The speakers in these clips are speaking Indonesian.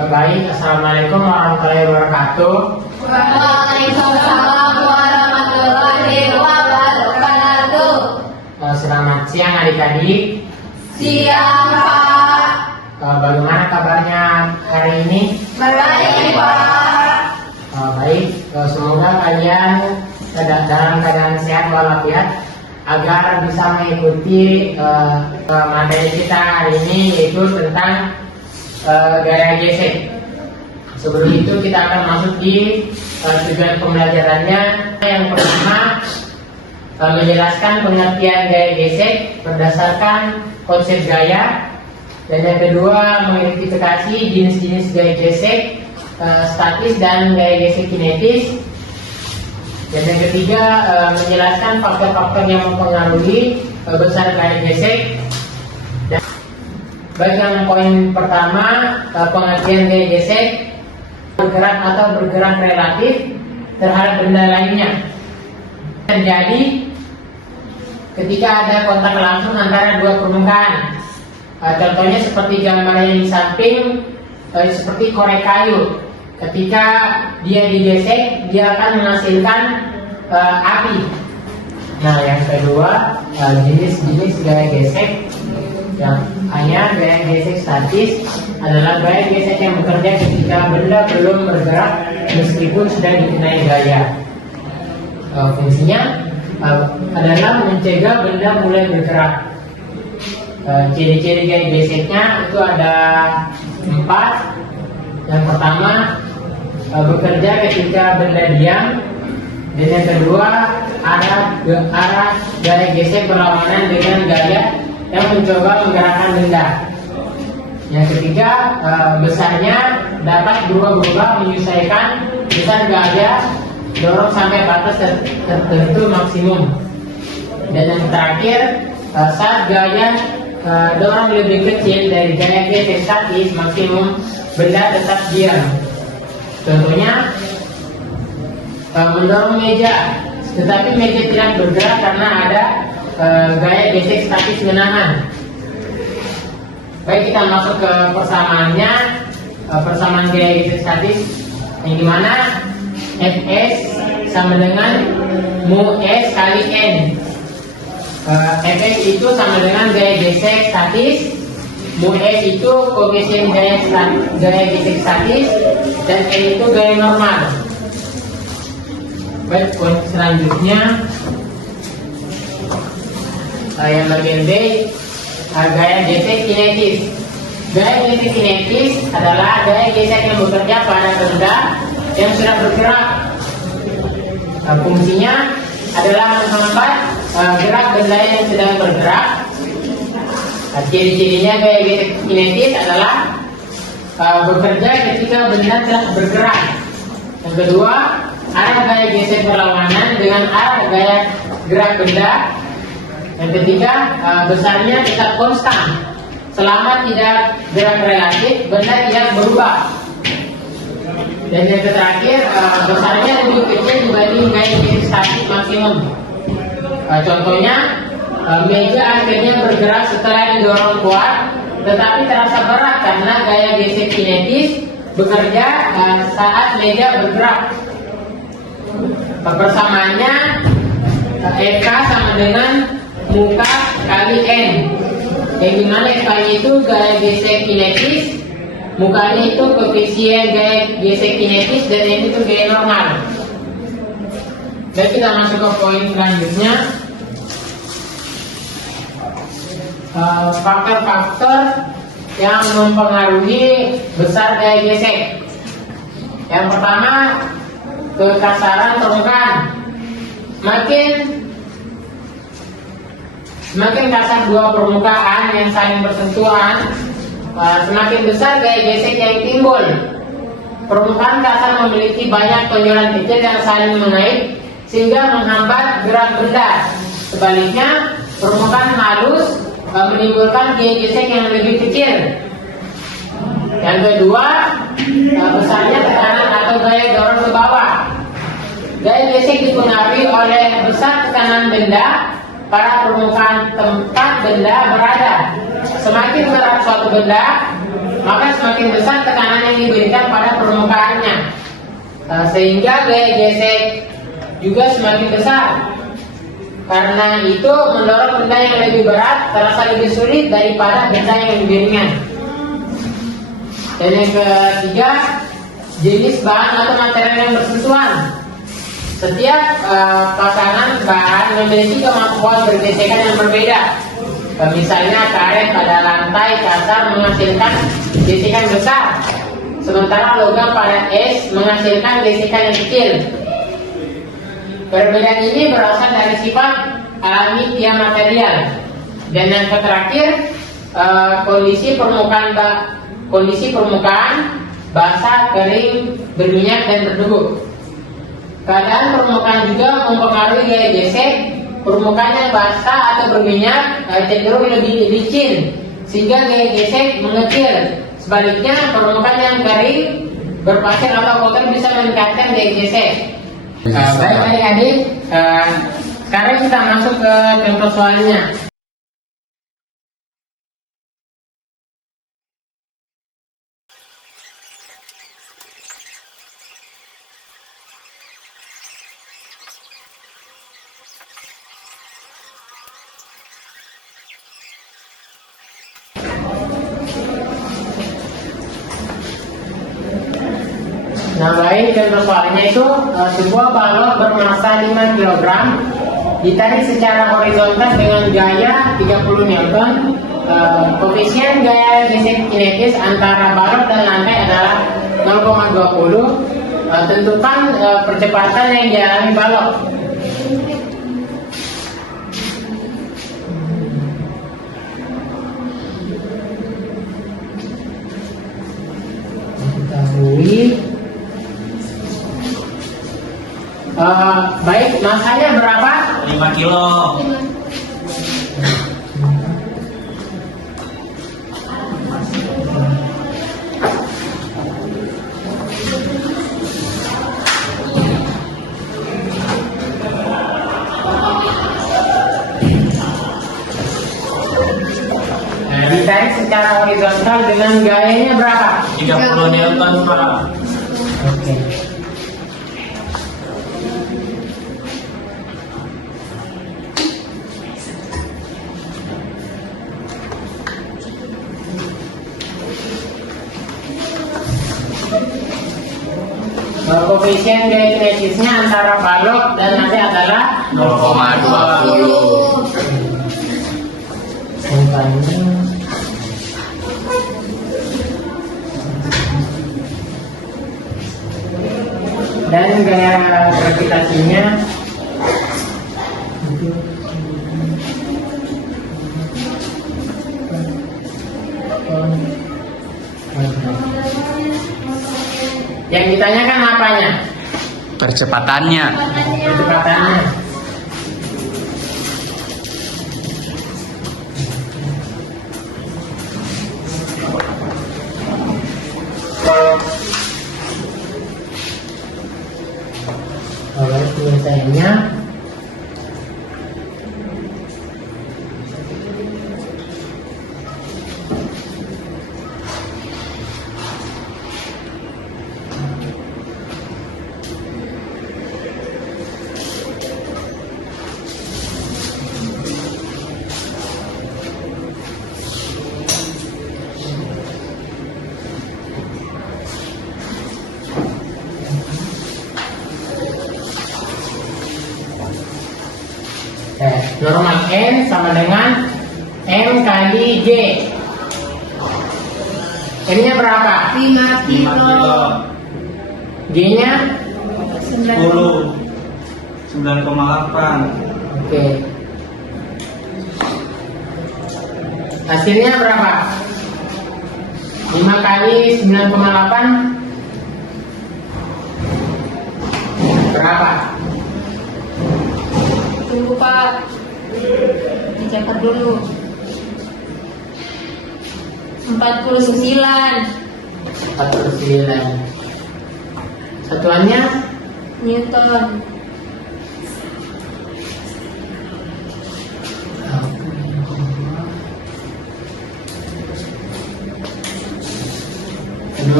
Baik, Assalamualaikum warahmatullahi wabarakatuh. Waalaikumsalam warahmatullahi wabarakatuh. Selamat siang adik-adik. Siang, Pak. Bagaimana kabarnya hari ini? Baik, Pak. Baik, semoga kalian dalam keadaan sehat walafiat agar bisa mengikuti materi kita hari ini, yaitu tentang gaya gesek. Sebelum itu kita akan masuk di tujuan pembelajarannya. Yang pertama, menjelaskan pengertian gaya gesek berdasarkan konsep gaya. Dan yang kedua, mengidentifikasi jenis-jenis gaya gesek statis dan gaya gesek kinetis. Dan yang ketiga, menjelaskan faktor-faktor yang mempengaruhi besar gaya gesek. Baik, yang poin pertama, pengertian gaya gesek: bergerak atau bergerak relatif terhadap benda lainnya. Terjadi ketika ada kontak langsung antara dua permukaan. Contohnya seperti gambar yang di samping, seperti korek kayu. Ketika dia digesek, dia akan menghasilkan api. Nah, yang kedua, jenis-jenis gaya gesek. Yang hanya gaya gesek statis adalah gaya gesek yang bekerja ketika benda belum bergerak meskipun sudah dikenai gaya. Fungsinya adalah mencegah benda mulai bergerak. Ciri-ciri gaya geseknya itu ada 4. Yang pertama, bekerja ketika benda diam. Dan yang kedua, arah gaya gesek berlawanan dengan gaya yang mencoba menggerakkan benda. Yang ketiga, besarnya dapat berubah-ubah menyesuaikan besar gaya dorong sampai batas tertentu maksimum. Dan yang terakhir, saat gaya dorong lebih kecil dari gaya gesek statis maksimum, benda tetap diam. Contohnya, mendorong meja, tetapi meja tidak bergerak karena ada gaya gesek statis menahan. Baik, kita masuk ke persamaannya. Persamaan gaya gesek statis yang dimana Fs sama dengan mu S kali N. Fs itu sama dengan gaya gesek statis, mu S itu koefisien gaya gesek statis, dan N itu gaya normal. Baik, poin selanjutnya, yang bagian B, gaya gesek kinetis. Gaya gesek kinetis adalah gaya gesek yang bekerja pada benda yang sudah bergerak. Fungsinya adalah menghambat gerak benda yang sedang bergerak. Ciri-cirinya gaya gesek kinetis adalah bekerja ketika benda telah bergerak. Yang kedua, arah gaya gesek berlawanan dengan arah gaya gerak benda. Yang ketiga, besarnya tetap konstan. Selama tidak gerak relatif, benda tidak berubah. Dan yang terakhir, besarnya lebih kecil dibanding gaya gesek statis maksimum. Contohnya, meja akhirnya bergerak setelah didorong kuat, tetapi terasa berat karena gaya gesek kinetis bekerja saat meja bergerak. Persamaannya, Fk sama dengan muka kali N, yang dimana Fk itu gaya gesek kinetis, mukanya itu koefisien gaya gesek kinetis, dan N itu gaya normal. Dan kita masuk ke poin selanjutnya, faktor-faktor yang mempengaruhi besar gaya gesek. Yang pertama, kekasaran permukaan. Semakin kasar dua permukaan yang saling bersentuhan, semakin besar gaya gesek yang timbul. Permukaan kasar memiliki banyak tonjolan kecil yang saling mengait sehingga menghambat gerak benda. Sebaliknya, permukaan halus menimbulkan gaya gesek yang lebih kecil. Yang kedua, besarnya tekanan atau gaya dorong ke bawah. Gaya gesek dipengaruhi oleh besar tekanan benda pada permukaan tempat benda berada. Semakin berat suatu benda, maka semakin besar tekanan yang diberikan pada permukaannya. Sehingga gaya gesek juga semakin besar. Karena itu mendorong benda yang lebih berat terasa lebih sulit daripada benda yang lebih ringan. Dan yang ketiga, jenis bahan atau material yang bersentuhan. Setiap pasangan bahan memiliki kemampuan bergesekan yang berbeda. Misalnya karet pada lantai kasar menghasilkan gesekan besar, sementara logam pada es menghasilkan gesekan yang kecil. Perbedaan ini berasal dari sifat alami tiap material. Dan yang terakhir, kondisi permukaan basah, kering, berminyak dan berdebu. Keadaan permukaan juga mempengaruhi gaya gesek. Permukaan yang basah atau berminyak cenderung lebih licin sehingga gaya gesek mengecil. Sebaliknya, permukaan yang kering, berpasir atau kotor bisa meningkatkan gaya gesek. Baik adik-adik, sekarang kita masuk ke contoh soalnya. Nah, baik, contoh soalnya itu sebuah balok bermassa 5 kg ditarik secara horizontal dengan gaya 30 Newton. Koefisien gaya gesek kinetis antara balok dan lantai adalah 0,20. Tentukan percepatan yang dialami balok. Baik, masanya berapa? 5 kilo. Ditarik secara horizontal dengan gayanya berapa? 30 Newton, Pak. Oke. Koefisien gaya kinetisnya antara balok dan nanti adalah 0,20. Dan gaya gravitasinya yang ditanyakan apanya? Percepatannya. Kecepatannya. Kalau biasanya normal N sama dengan M kali J. N-nya berapa? 5 kilo. G-nya? 10. 9,8. Oke. Hasilnya berapa? 5 kali 9,8 berapa? Tunggu Pak, dicatat dulu. 49 49. Satuannya? Newton.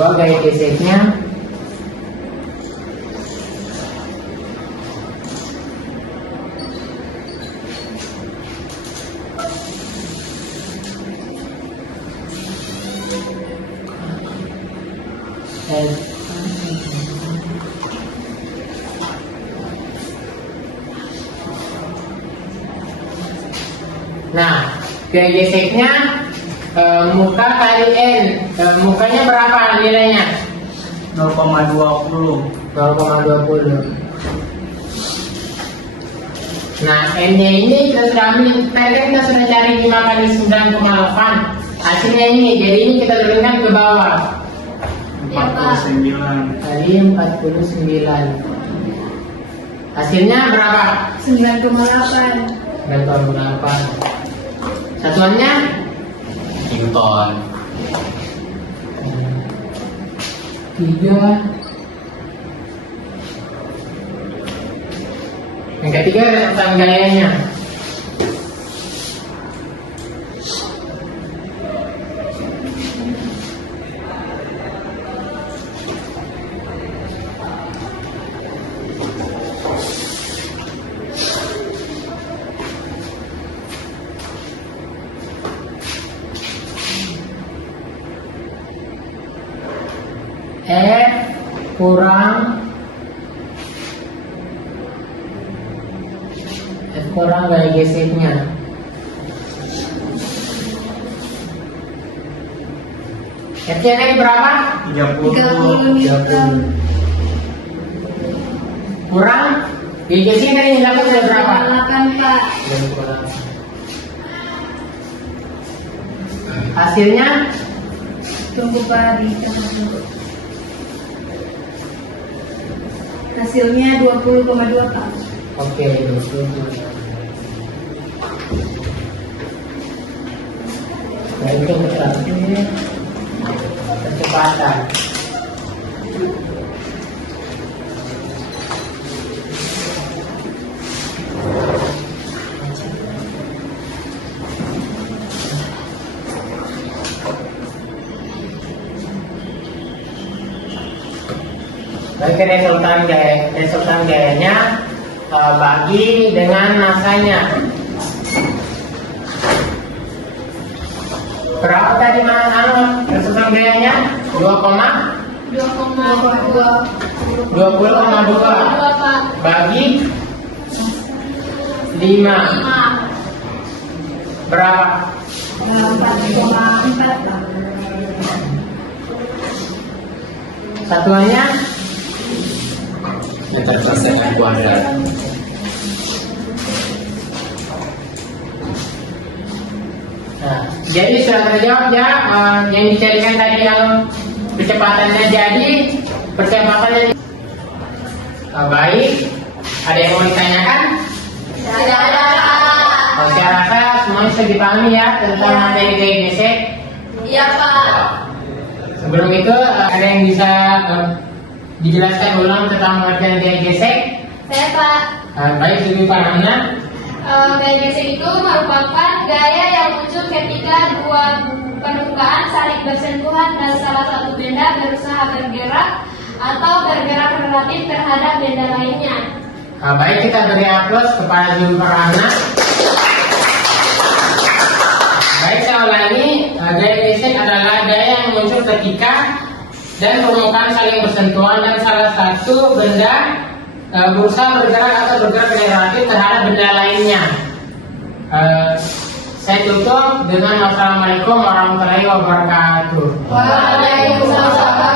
2 gaya geseknya. Nah, gaya geseknya muka kali N, mukanya berapa nilainya? 0,20. 0,20. Nah, N-nya ini kita sudah ambil, tadi kita sudah cari 5 kali 9,8. Hasilnya ini, jadi ini kita turunkan ke bawah. 49. Kali 49. Hasilnya berapa? 9,8. 9,8. Satuannya? Newton. 3. Yang ketiga tentang gayanya. F kurang gaya geseknya. F-nya tadi berapa? 30 Newton. Kurang gaya geseknya tadi yang dapat sudah berapa? 8 Pak. Hasilnya Tunggu Pak, dicatat dulu. Hasilnya 20,2 Pak. oke, 20. Nah, itu berarti kecepatan. Baik, resultan gayanya bagi dengan masanya. Berapa tadi resultan gayanya? 2,2 20,2 Pak. bagi 5 berapa? 4,4 Pak. Satuannya Meter per second kuadrat. Nah, jadi sudah terjawab ya, yang dicarikan tadi yang kecepatannya jadi percepatannya. Baik, ada yang mau ditanyakan? Tidak ada. Saya rasa semuanya sudah dipahami ya tentang materi gaya gesek. Iya Pak. Sebelum itu ada yang bisa dijelaskan ulang tentang pengertian gaya gesek? Saya Pak. Baik, Ibu Farhana. Gaya gesek itu merupakan gaya yang muncul ketika dua permukaan saling bersentuhan dan salah satu benda berusaha bergerak atau bergerak relatif terhadap benda lainnya. Baik, kita beri aplaus kepada Ibu Farhana. Baik, saya ulangi, gaya gesek adalah gaya yang muncul ketika dan permukaan saling bersentuhan dan salah satu benda berusaha bergerak atau bergerak relatif terhadap benda lainnya. Saya tutup dengan wassalamualaikum warahmatullahi wabarakatuh. Waalaikumsalam.